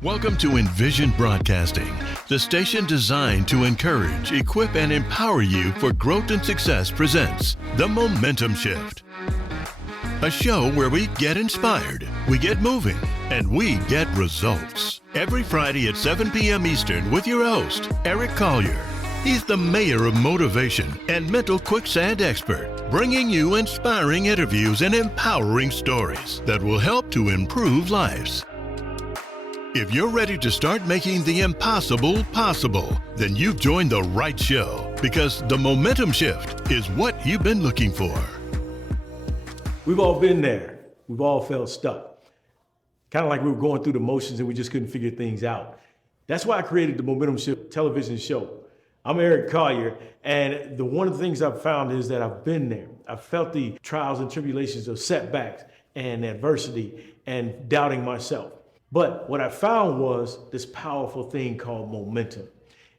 Welcome to Envision Broadcasting, the station designed to encourage, equip, and empower you for growth and success presents The Momentum Shift. A show where we get inspired, we get moving, and we get results. Every Friday at 7 p.m. Eastern with your host, Eric Collier. He's the mayor of motivation and mental quicksand expert, bringing you inspiring interviews and empowering stories that will help to improve lives. If you're ready to start making the impossible possible, then you've joined the right show, because the momentum shift is what you've been looking for. We've all been there. We've all felt stuck. Kind of like we were going through the motions and we just couldn't figure things out. That's why I created the Momentum Shift television show. I'm Eric Collier, and one of the things I've found is that I've been there. I've felt the trials and tribulations of setbacks and adversity and doubting myself. But what I found was this powerful thing called momentum.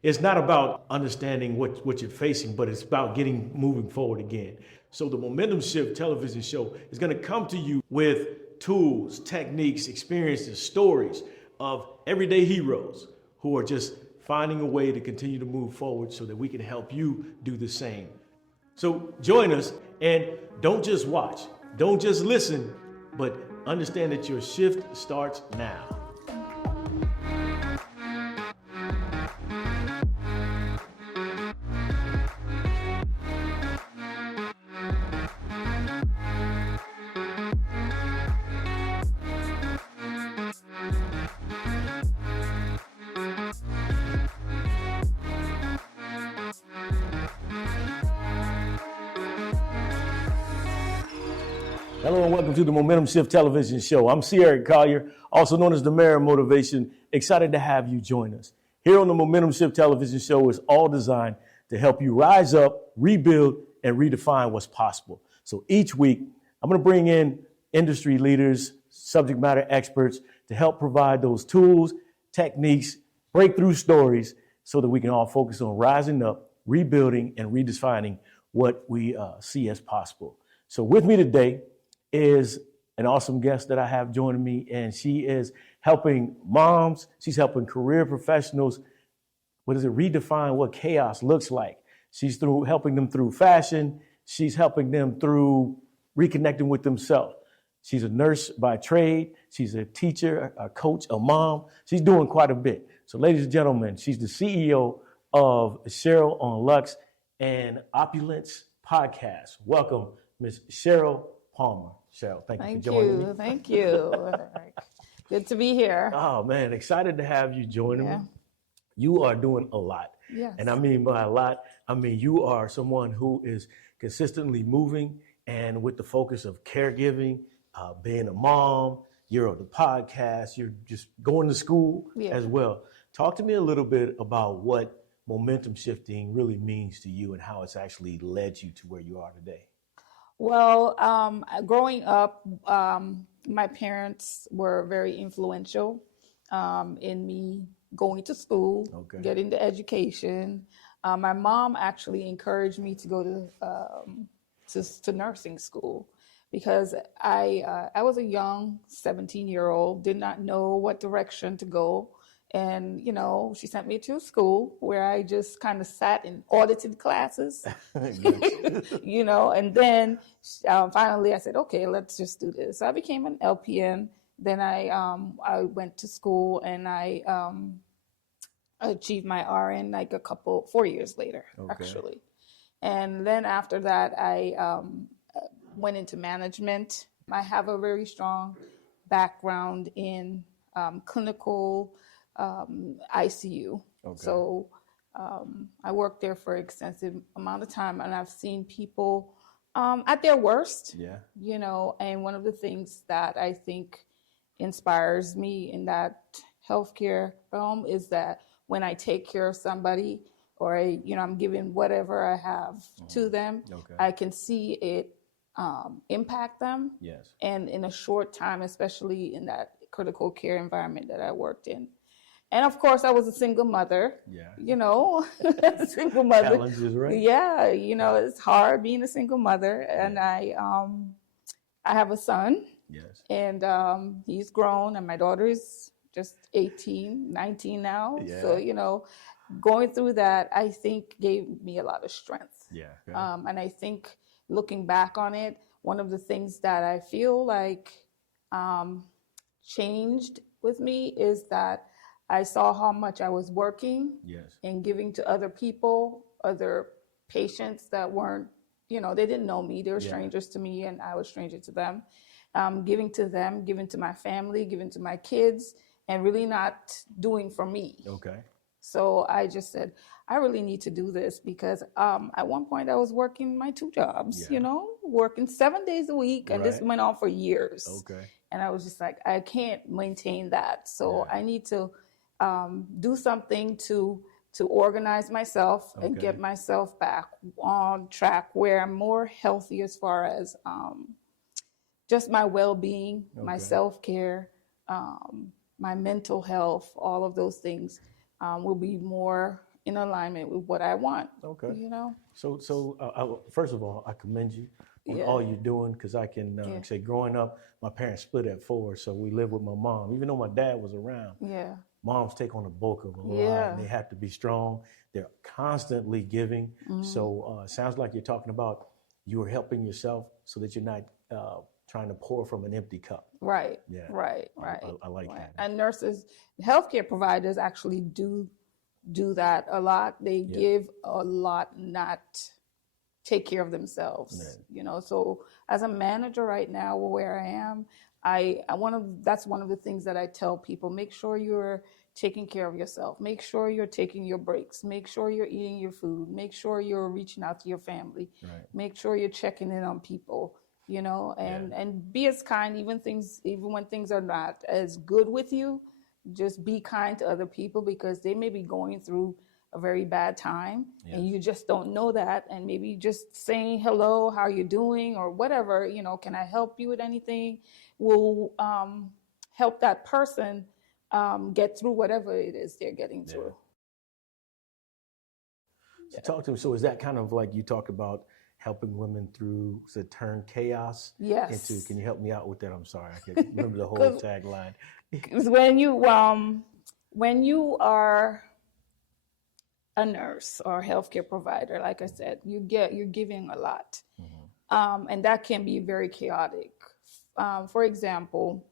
It's not about understanding what you're facing, but it's about moving forward again. So the Momentum Shift television show is going to come to you with tools, techniques, experiences, stories of everyday heroes who are just finding a way to continue to move forward so that we can help you do the same. So join us, and don't just watch, don't just listen, but understand that your shift starts now. Hello and welcome to the Momentum Shift television show. I'm Eric Collier, also known as the Mayor of Motivation. Excited to have you join us. Here on the Momentum Shift television show is all designed to help you rise up, rebuild, and redefine what's possible. So each week, I'm going to bring in industry leaders, subject matter experts to help provide those tools, techniques, breakthrough stories so that we can all focus on rising up, rebuilding, and redefining what we see as possible. So with me today is an awesome guest that I have joining me, and she is helping moms. She's helping career professionals. Redefine what chaos looks like. She's helping them through fashion. She's helping them through reconnecting with themselves. She's a nurse by trade. She's a teacher, a coach, a mom. She's doing quite a bit. So ladies and gentlemen, she's the CEO of Cheryl on Lux and Opulence Podcast. Welcome, Ms. Cheryl Palmer. Cheryl, thank you for joining me. Thank you. Good to be here. Oh man, excited to have you joining me. You are doing a lot. Yes. And I mean by a lot, I mean you are someone who is consistently moving and with the focus of caregiving, being a mom, you're on the podcast, you're just going to school as well. Talk to me a little bit about what momentum shifting really means to you and how it's actually led you to where you are today. Well, growing up, my parents were very influential in me going to school, getting the education. My mom actually encouraged me to go to nursing school because I was a young 17-year-old, did not know what direction to go. And, she sent me to a school where I just kind of sat and audited classes, and then finally I said, okay, let's just do this. So I became an LPN. Then I went to school and I achieved my RN like 4 years later, actually. And then after that, I went into management. I have a very strong background in clinical ICU. So I worked there for an extensive amount of time, and I've seen people at their worst, and one of the things that I think inspires me in that healthcare realm is that when I take care of somebody or I'm giving whatever I have to them, I can see it impact them. Yes. And in a short time, especially in that critical care environment that I worked in. And of course, I was a single mother. Single mother. Challenges, right? Yeah, it's hard being a single mother. And I have a son. Yes. And he's grown, and my daughter is just 18, 19 now. Yeah. So, going through that, I think gave me a lot of strength. Yeah. Okay. And I think looking back on it, one of the things that I feel like changed with me is that I saw how much I was working and giving to other people, other patients that weren't, they didn't know me. They were strangers to me and I was stranger to them. Giving to them, giving to my family, giving to my kids, and really not doing for me. Okay. So I just said, I really need to do this because at one point I was working my 2 jobs, working 7 days a week. And this went on for years. Okay. And I was just like, I can't maintain that. So I need to do something to organize myself and get myself back on track where I'm more healthy as far as just my well-being, my self-care, my mental health, all of those things will be more in alignment with what I want. Okay. So first of all, I commend you on all you're doing, because I can say growing up, my parents split at 4, so we lived with my mom. Even though my dad was around, moms take on the bulk of a lot, and they have to be strong. They're constantly giving. So it sounds like you're talking about you were helping yourself so that you're not trying to pour from an empty cup. Right. Yeah. Right. I like that. And nurses, healthcare providers actually do that a lot. They give a lot, not take care of themselves. So as a manager right now, where I am, that's one of the things that I tell people: make sure you're taking care of yourself. Make sure you're taking your breaks. Make sure you're eating your food. Make sure you're reaching out to your family. Make sure you're checking in on people. And be as kind, even when things are not as good with you. Just be kind to other people, because they may be going through a very bad time and you just don't know that. And maybe just saying hello, how you doing, or whatever, can I help you with anything, will help that person get through whatever it is they're getting through. So talk to me. So is that kind of like you talked about helping women through to turn chaos into? Can you help me out with that? I'm sorry, I can't remember the whole tagline. Because when you are a nurse or a healthcare provider, like I said, you're giving a lot, and that can be very chaotic. For example,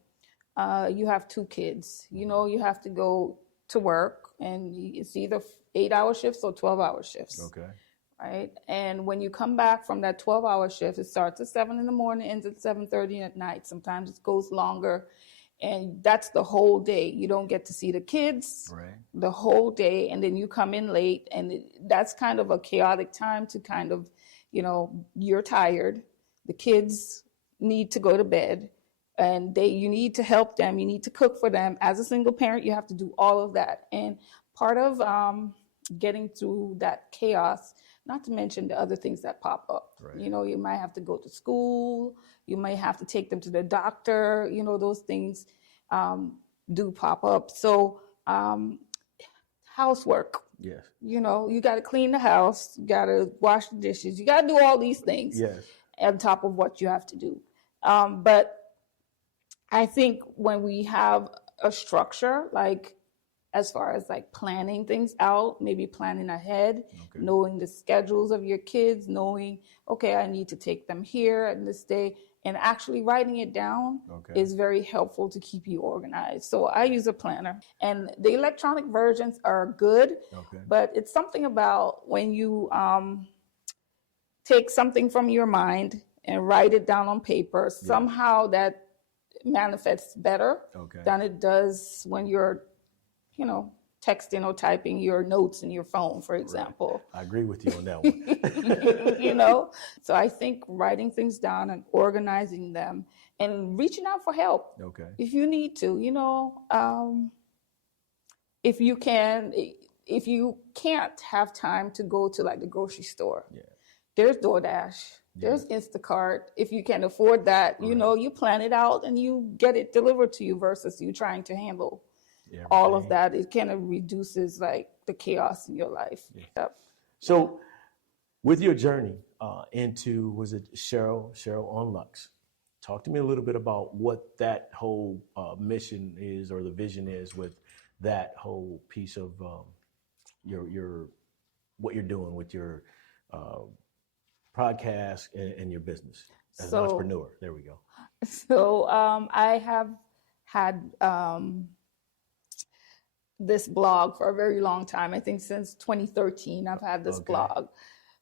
you have 2 kids. You have to go to work, and it's either 8-hour shifts or 12-hour shifts. Okay. Right. And when you come back from that 12-hour shift, it starts at 7 in the morning, ends at 7:30 at night. Sometimes it goes longer. And that's the whole day. You don't get to see the kids the whole day. And then you come in late. And that's kind of a chaotic time to kind of, you're tired. The kids need to go to bed. And you need to help them. You need to cook for them. As a single parent, you have to do all of that. And part of getting through that chaos, not to mention the other things that pop up. You might have to go to school. You might have to take them to the doctor. Those things do pop up. So housework. Yes. You got to clean the house. You got to wash the dishes. You got to do all these things on top of what you have to do. But I think when we have a structure, like as far as like planning things out, maybe planning ahead, knowing the schedules of your kids, knowing, okay, I need to take them here and this day, and actually writing it down is very helpful to keep you organized. So I use a planner, and the electronic versions are good, but it's something about when you take something from your mind and write it down on paper, somehow that manifests better than it does when you're texting or typing your notes in your phone, for example. I agree with you on that one. So I think writing things down and organizing them and reaching out for help if you need to, if you can't have time to go to like the grocery store, there's DoorDash. There's Instacart. If you can afford that, you plan it out and you get it delivered to you versus you trying to handle all of that. It kind of reduces like the chaos in your life. So with your journey into, was it Cheryl on Lux, Talk to me a little bit about what that whole mission is, or the vision is, with that whole piece of your what you're doing with your podcast and your business as an entrepreneur. There we go. So I have had this blog for a very long time. I think since 2013, I've had this blog.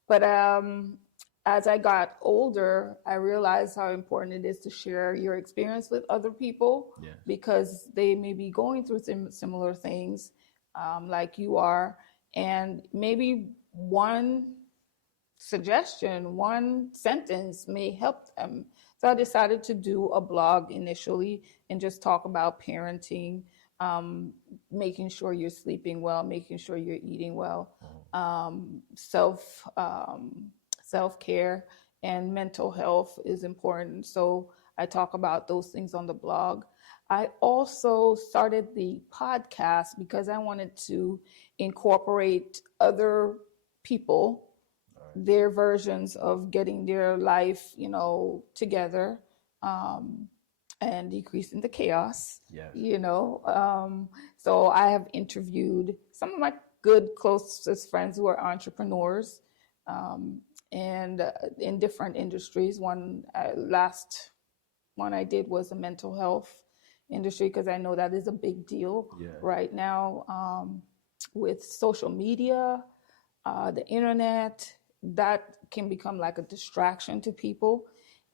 But as I got older, I realized how important it is to share your experience with other people, because they may be going through similar things like you are. And maybe one suggestion, one sentence may help them. So I decided to do a blog initially and just talk about parenting, making sure you're sleeping well, making sure you're eating well, self-care and mental health is important. So I talk about those things on the blog. I also started the podcast because I wanted to incorporate other people, their versions of getting their life, together, and decreasing the chaos, So I have interviewed some of my good, closest friends who are entrepreneurs, and in different industries. Last one I did was the mental health industry, because I know that is a big deal right now, with social media, the internet. That can become like a distraction to people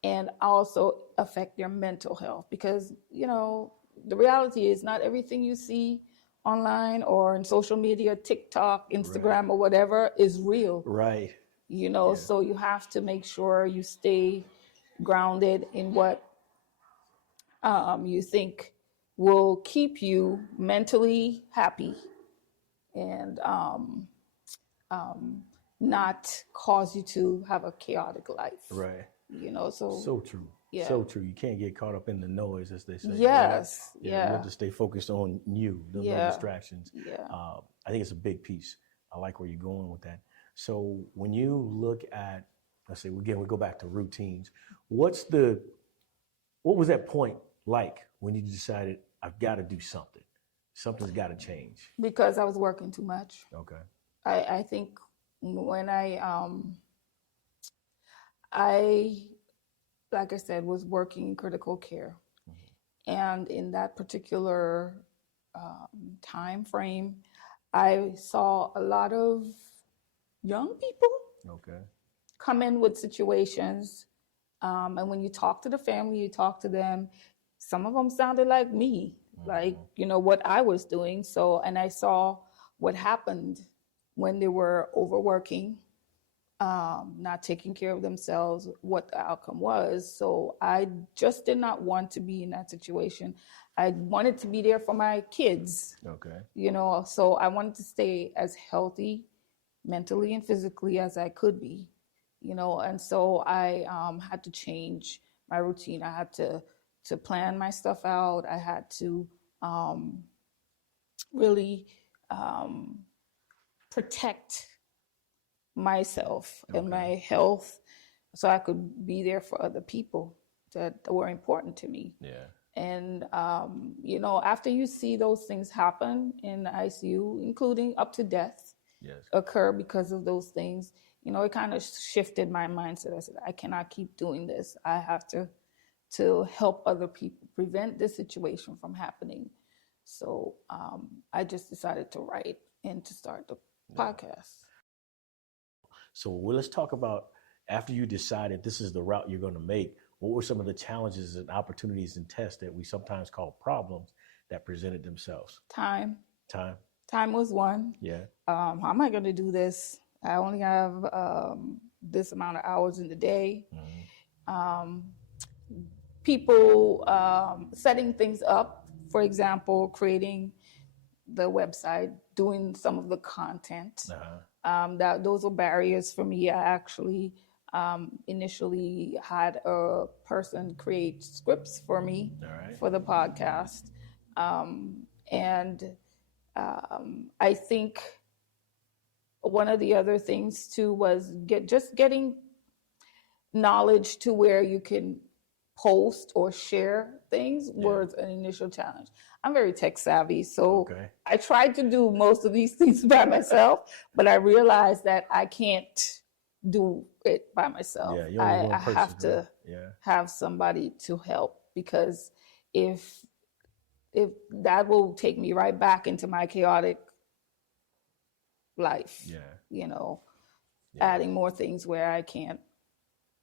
and also affect their mental health, because, the reality is not everything you see online or in social media, TikTok, Instagram, or whatever is real. Right. So you have to make sure you stay grounded in what you think will keep you mentally happy and not cause you to have a chaotic life. Right. So true. Yeah. So true. You can't get caught up in the noise, as they say. Yes. Right? You have to stay focused on you, no distractions. Yeah. I think it's a big piece. I like where you're going with that. So when you look at, let's say, again, we go back to routines. What was that point like when you decided, I've got to do something? Something's got to change. Because I was working too much. Okay. I think when I like I said, was working in critical care. And in that particular time frame, I saw a lot of young people come in with situations. And when you talk to the family, you talk to them, some of them sounded like me, like, what I was doing. So, and I saw what happened when they were overworking, not taking care of themselves, what the outcome was. So I just did not want to be in that situation. I wanted to be there for my kids. So I wanted to stay as healthy mentally and physically as I could be, and so I had to change my routine. I had to plan my stuff out. I had to really protect myself and my health so I could be there for other people that were important to me. And, after you see those things happen in the ICU, including up to death, occur because of those things, it kind of shifted my mindset. I said, I cannot keep doing this. I have to help other people, prevent this situation from happening. So I just decided to write and to start the podcast. So let's talk about, after you decided this is the route you're going to make, what were some of the challenges and opportunities and tests that we sometimes call problems that presented themselves? Time was one. How am I going to do this? I only have this amount of hours in the day. People setting things up, for example, creating the website, doing some of the content. Those were barriers for me. I actually initially had a person create scripts for me for the podcast. And I think one of the other things too was getting knowledge to where you can post or share things was an initial challenge. I'm very tech savvy, so I tried to do most of these things by myself, but I realized that I can't do it by myself. I have to have somebody to help, because if that will take me right back into my chaotic life, adding more things where I can't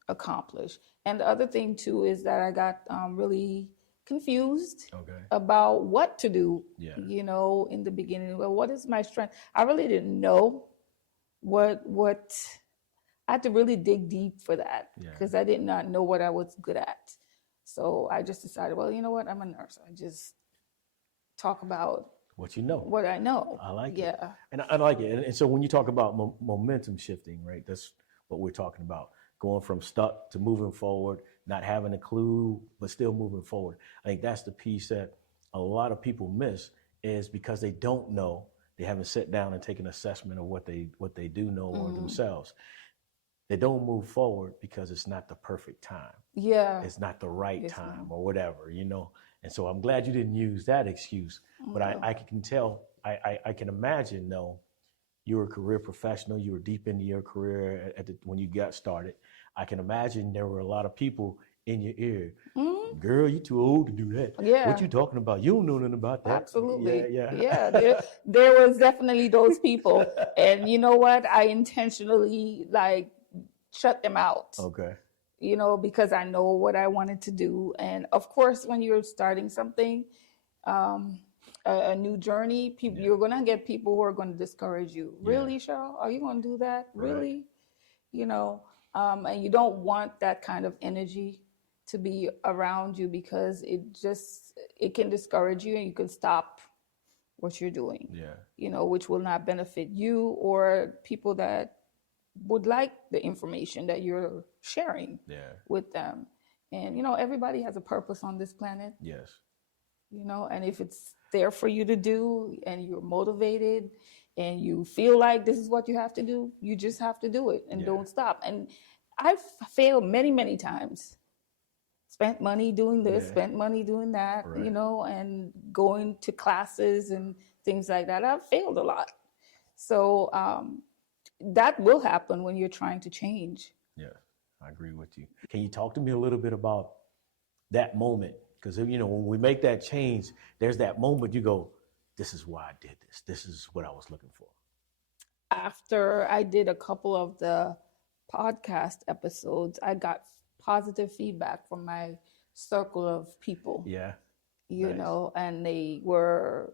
accomplish. And the other thing too is that I got really confused about what to do, in the beginning. Well, what is my strength? I really didn't know what I had to really dig deep for that, because I did not know what I was good at. So I just decided, well, you know what? I'm a nurse. I just talk about what you know, what I know. I like it. And I like it. And so when you talk about momentum shifting, right, that's what we're talking about. Going from stuck to moving forward, not having a clue, but still moving forward. I think that's the piece that a lot of people miss, is because they don't know. They haven't sat down and taken an assessment of what they do know or themselves. They don't move forward because it's not the perfect time. Yeah. It's not the right time or whatever, And so I'm glad you didn't use that excuse. But I can tell, I can imagine, though, you were a career professional. You were deep into your career when you got started. I can imagine there were a lot of people in your ear. Girl, you too old to do that. Yeah. What you talking about? You don't know nothing about that. Absolutely. Yeah. There was definitely those people. And you know what? I intentionally shut them out. Okay. Because I know what I wanted to do. And of course, when you're starting something, a new journey, you're going to get people who are going to discourage you. Really, Cheryl? Are you going to do that? Right. Really? And you don't want that kind of energy to be around you, because it can discourage you and you can stop what you're doing. Yeah. Which will not benefit you or people that would like the information that you're sharing with them. And, everybody has a purpose on this planet. Yes. And if it's there for you to do and you're motivated and you feel like this is what you have to do, you just have to do it and don't stop. And I've failed many, many times. Spent money doing this, spent money doing that, and going to classes and things like that. I've failed a lot. So that will happen when you're trying to change. Yeah, I agree with you. Can you talk to me a little bit about that moment? Because, when we make that change, there's that moment you go, this is why I did this. This is what I was looking for. After I did a couple of the podcast episodes, I got positive feedback from my circle of people. Yeah. And they were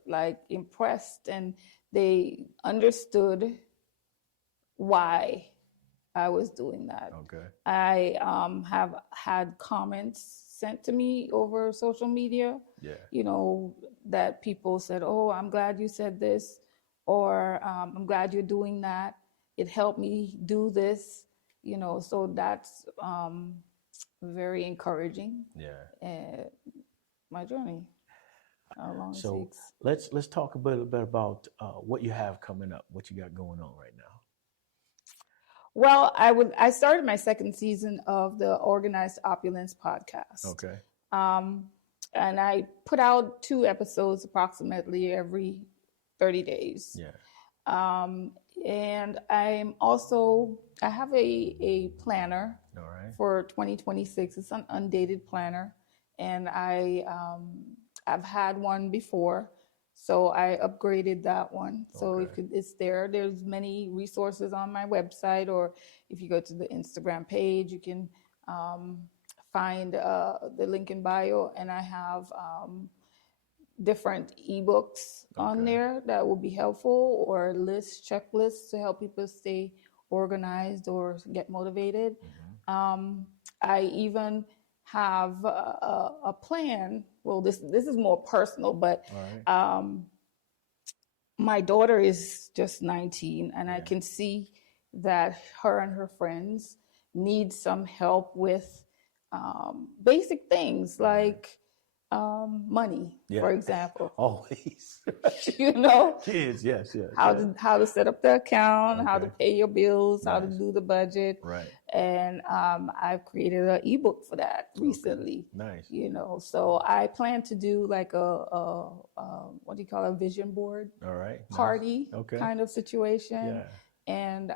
impressed, and they understood why I was doing that. Okay. I have had comments sent to me over social media, that people said, oh, I'm glad you said this, or I'm glad you're doing that. It helped me do this, so that's very encouraging. Yeah. My journey. How long it So takes. let's talk a bit about what you have coming up, what you got going on right now. Well, I started my second season of the Organized Opulence Podcast. Okay. And I put out 2 episodes approximately every 30 days. Yeah. And I have a planner for 2026. It's an undated planner. And I've had one before. So I upgraded that one. So it's there. There's many resources on my website, or if you go to the Instagram page, you can find the link in bio. And I have different ebooks on there that will be helpful, or checklists to help people stay organized or get motivated. I even have a plan. Well, this is more personal, but my daughter is just 19, and I can see that her and her friends need some help with basic things like money, Yeah. for example. Always. You know, Kids, yes. how to set up the account, how to Okay. pay your bills, how to Nice. do the budget. Right. And I've created an ebook for that recently. Nice. You know, so I plan to do like a what do you call it, a vision board All right. Nice. party Okay. kind of situation. Yeah. And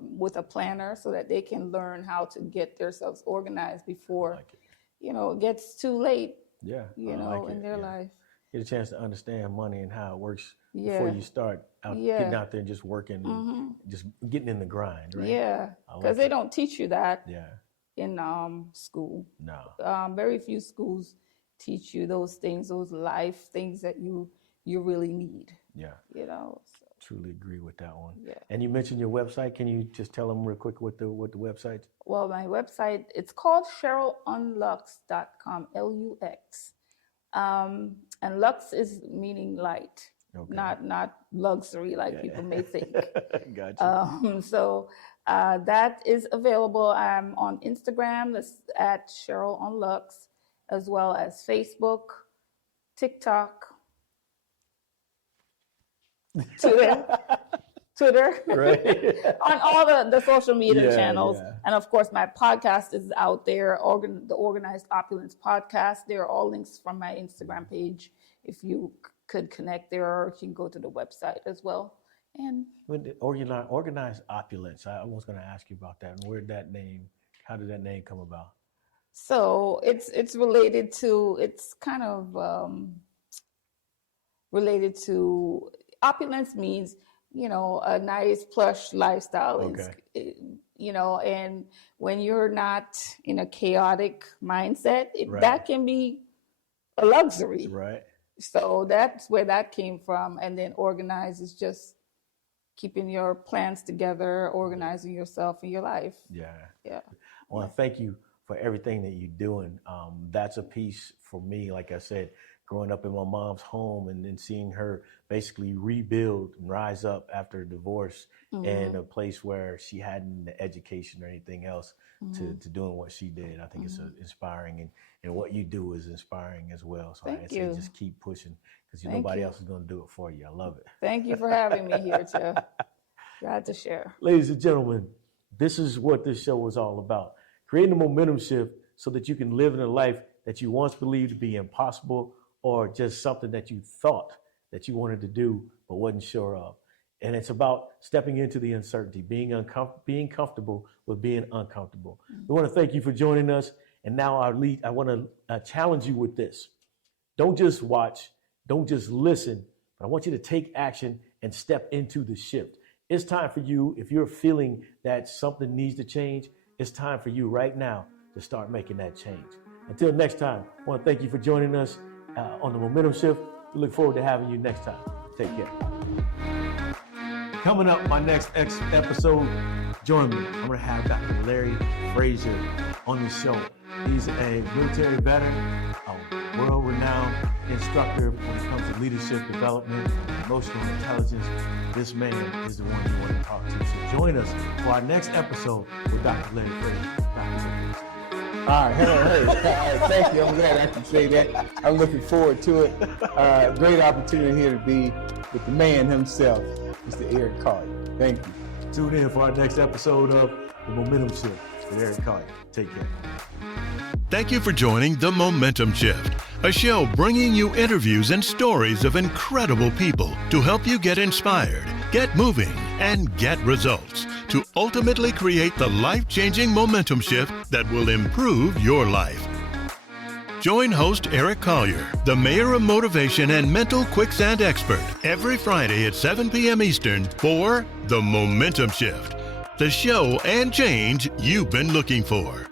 with a planner so that they can learn how to get themselves organized before, I like it. you know, it gets too late, Yeah. you I know, like in it. their Yeah. life. Get a chance to understand money and how it works Yeah. before you start out Yeah. getting out there and just working and just getting in the grind, right? Yeah, I like because they it. don't teach you that Yeah. in school. No. Very few schools teach you those things, those life things that you really need, Yeah. you know. So, Truly agree with that one. yeah. And you mentioned your website. Can you just tell them real quick what the website? Well, my website, it's called CherylUnlux.com, Lux. And lux is meaning light, Okay. not luxury like Yeah. people may think. Gotcha. So that is available. I'm on Instagram, that's at Cheryl on Lux, as well as Facebook, TikTok, Twitter, Right. on all the social media Yeah, channels. yeah. And of course, my podcast is out there, the Organized Opulence Podcast. There are all links from my Instagram page. If you could connect there, or you can go to the website as well. And When the organized opulence, I was going to ask you about that. Where did that name? How did that name come about? so it's related to, it's kind of related to, opulence means, you know, a nice plush lifestyle. Okay. You know, and when you're not in a chaotic mindset, Right. that can be a luxury. Right. So that's where that came from. And then organize is just keeping your plans together, organizing yourself in your life. Yeah. Yeah. I want to thank you for everything that you're doing. That's a piece for me, like I said, growing up in my mom's home and then seeing her basically rebuild and rise up after a divorce in a place where she hadn't the education or anything else to doing what she did. I think it's inspiring, and what you do is inspiring as well. So Thank I say you. just keep pushing, because Thank nobody you. else is going to do it for you. I love it. Thank you for having me here, too. Glad to share. Ladies and gentlemen, this is what this show is all about. Creating a momentum shift so that you can live in a life that you once believed to be impossible, or just something that you thought that you wanted to do but wasn't sure of. And it's about stepping into the uncertainty, being comfortable with being uncomfortable. We want to thank you for joining us. And now I want to challenge you with this. Don't just watch, don't just listen, but I want you to take action and step into the shift. It's time for you, if you're feeling that something needs to change, it's time for you right now to start making that change. Until next time, I want to thank you for joining us on the Momentum Shift. We look forward to having you next time. Take care. Coming up, my next episode, join me. I'm going to have Dr. Larry Frazier on the show. He's a military veteran, a world-renowned instructor when it comes to leadership development, emotional intelligence. This man is the one you want to talk to. So join us for our next episode with Dr. Larry Frazier. Dr. Larry. All right, hey, thank you. I'm glad I can say that. I'm looking forward to it. Great opportunity here to be with the man himself, Mr. Eric Collier. Thank you. Tune in for our next episode of The Momentum Shift with Eric Collier. Take care. Thank you for joining The Momentum Shift, a show bringing you interviews and stories of incredible people to help you get inspired, get moving, and get results to ultimately create the life-changing momentum shift that will improve your life. Join host Eric Collier, the mayor of motivation and mental quicksand expert, every Friday at 7 p.m. Eastern for The Momentum Shift, the show and change you've been looking for.